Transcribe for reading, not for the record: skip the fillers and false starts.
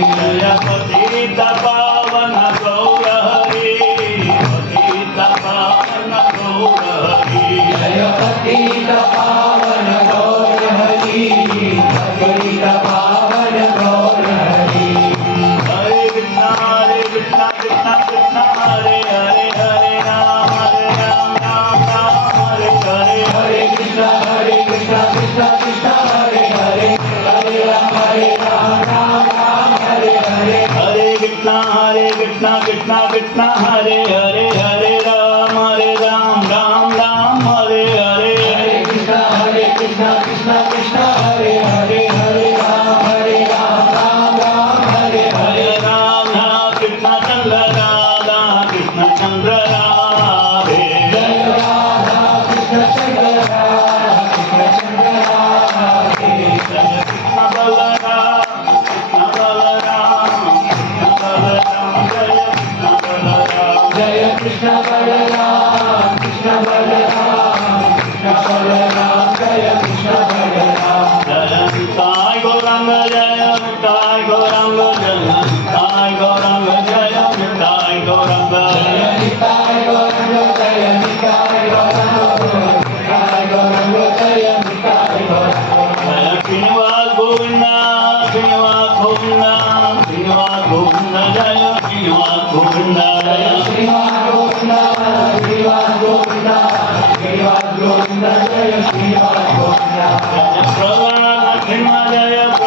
जय पतित पावन गौर हरि पतित पावन गौर हरि जय पतित पावन गौर हरि पतित पावन गौर हरि हरे कृष्णा कृष्णा कृष्णा हरे हरे हरे राम राम हरे हरे हरे कृष्णा कृष्णा कृष्णा हरे हरे हरे राम राम हरे हरे हरे कृष्णा कृष्णा कृष्णा हरे हरे हरे राम राम हरे हरे हरे कृष्णा कृष्णा कृष्णा हरे हरे हरे राम राम हरे हरे हरे राम कृष्ण चंद्र राधा कृष्ण चंद्र राधे जय राधा कृष्ण चंद्र राधा कृष्ण चंद्र राधे कृष्ण बलराम कृष्ण बलराम कृष्ण बलराम जय कृष्ण बलराम जय कृष्ण बलराम कृष्ण बलराम जय कृष्ण बलराम जय निताय गौरंग जय निताय गौरंग जय निताय गौरंग जय निताय गौरंग जय निताय गौरंग जय निताय गौरंग निताय गौरंग जय निताय गौरंग जय श्रीनिवास गोविंद श्रीनिवास गोविंद श्रीनिवास गोविंद जय श्रीनिवास गोविंद जय श्रीनिवास गोविंद श्रीनिवास गोविंद श्रीनिवास गोविंद जय श्रीनिवास गोविंद जय प्रहलाद नरसिंह जय